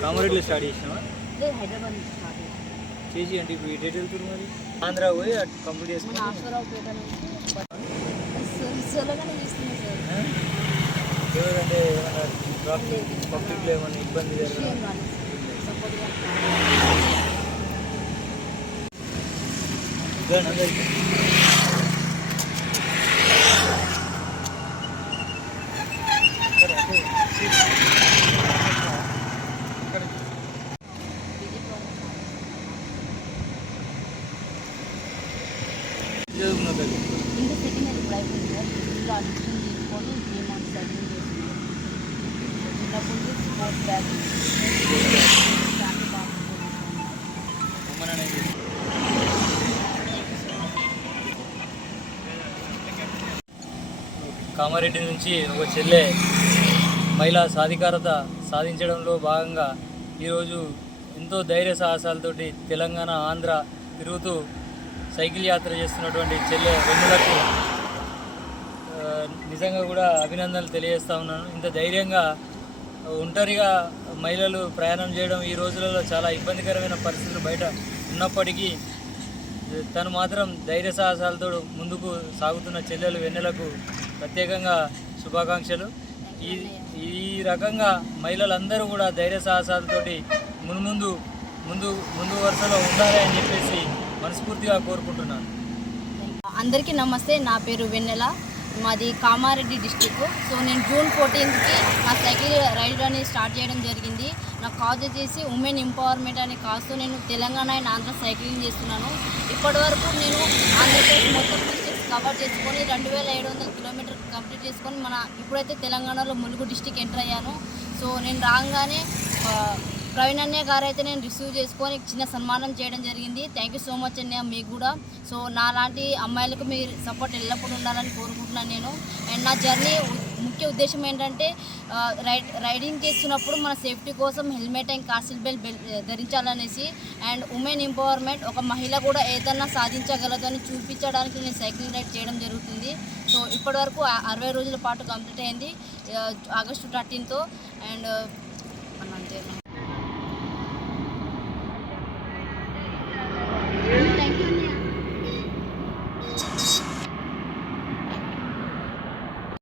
కామారెడ్డిలో స్టార్ట్ చేసినావా? చేసి అంటే ఇప్పుడు డేట్ వెళ్తుంది మరి ఆంధ్ర పోయి అటు కంప్లీట్ చేసుకుని ఎవరంటే ఏమన్నా ట్రాఫిక్ పబ్లిక్లో ఏమన్నా ఇబ్బంది జరగదు. కామారెడ్డి నుంచి ఒక చెల్లె మహిళా సాధికారత సాధించడంలో భాగంగా ఈరోజు ఎంతో ధైర్య సాహసాలతోటి తెలంగాణ ఆంధ్ర తిరుగుతూ సైకిల్ యాత్ర చేస్తున్నటువంటి చెల్లె వెన్నెలకు నిజంగా కూడా అభినందనలు తెలియజేస్తూ ఉన్నాను. ఇంత ధైర్యంగా ఒంటరిగా మహిళలు ప్రయాణం చేయడం ఈ రోజులలో చాలా ఇబ్బందికరమైన పరిస్థితులు బయట ఉన్నప్పటికీ తను మాత్రం ధైర్య సాహసాలతో ముందుకు సాగుతున్న చెల్లెలు వెన్నెలకు ప్రత్యేకంగా శుభాకాంక్షలు. ఈ రకంగా మహిళలందరూ కూడా ధైర్య సాహసాలతోటి ముందు వరుసలో ఉండాలి అని చెప్పేసి మనస్ఫూర్తిగా కోరుకుంటున్నాను. అందరికీ నమస్తే. నా పేరు వెన్నెల, మాది కామారెడ్డి డిస్టిక్. సో నేను జూన్ 14కి నా సైకిల్ రైడ్ అని స్టార్ట్ చేయడం జరిగింది. నా కాజ్ వచ్చేసి ఉమెన్ ఎంపవర్మెంట్ అనే కాజ్తో నేను తెలంగాణ అండ్ ఆంధ్ర సైక్లింగ్ చేస్తున్నాను. ఇప్పటివరకు నేను ఆంధ్రప్రదేశ్ మొత్తం డిస్ట్రిక్ట్స్ కవర్ చేసుకొని 2700 కిలోమీటర్ కంప్లీట్ చేసుకొని ఇప్పుడైతే తెలంగాణలో ములుగు డిస్టిక్ ఎంటర్ అయ్యాను. సో నేను రాగానే ప్రవీణ్ అన్నయ్య గారు అయితే నేను రిసీవ్ చేసుకొని చిన్న సన్మానం చేయడం జరిగింది. థ్యాంక్ యూ సో మచ్ అన్నయ్య మీకు కూడా. సో నాలాంటి అమ్మాయిలకు మీరు సపోర్ట్ ఎల్లప్పుడూ ఉండాలని కోరుకుంటున్నాను నేను. అండ్ నా జర్నీ ముఖ్య ఉద్దేశం ఏంటంటే రైడింగ్ చేస్తున్నప్పుడు మన సేఫ్టీ కోసం హెల్మెట్ అండ్ కాసిల్ బెల్ట్ ధరించాలనేసి, అండ్ ఉమెన్ ఎంపవర్మెంట్ ఒక మహిళ కూడా ఏదన్నా సాధించగలదని చూపించడానికి నేను సైక్లింగ్ రైడ్ చేయడం జరుగుతుంది. సో ఇప్పటివరకు 60 రోజుల పాటు కంప్లీట్ అయింది ఆగస్టు 13తో. అండ్ అంతే.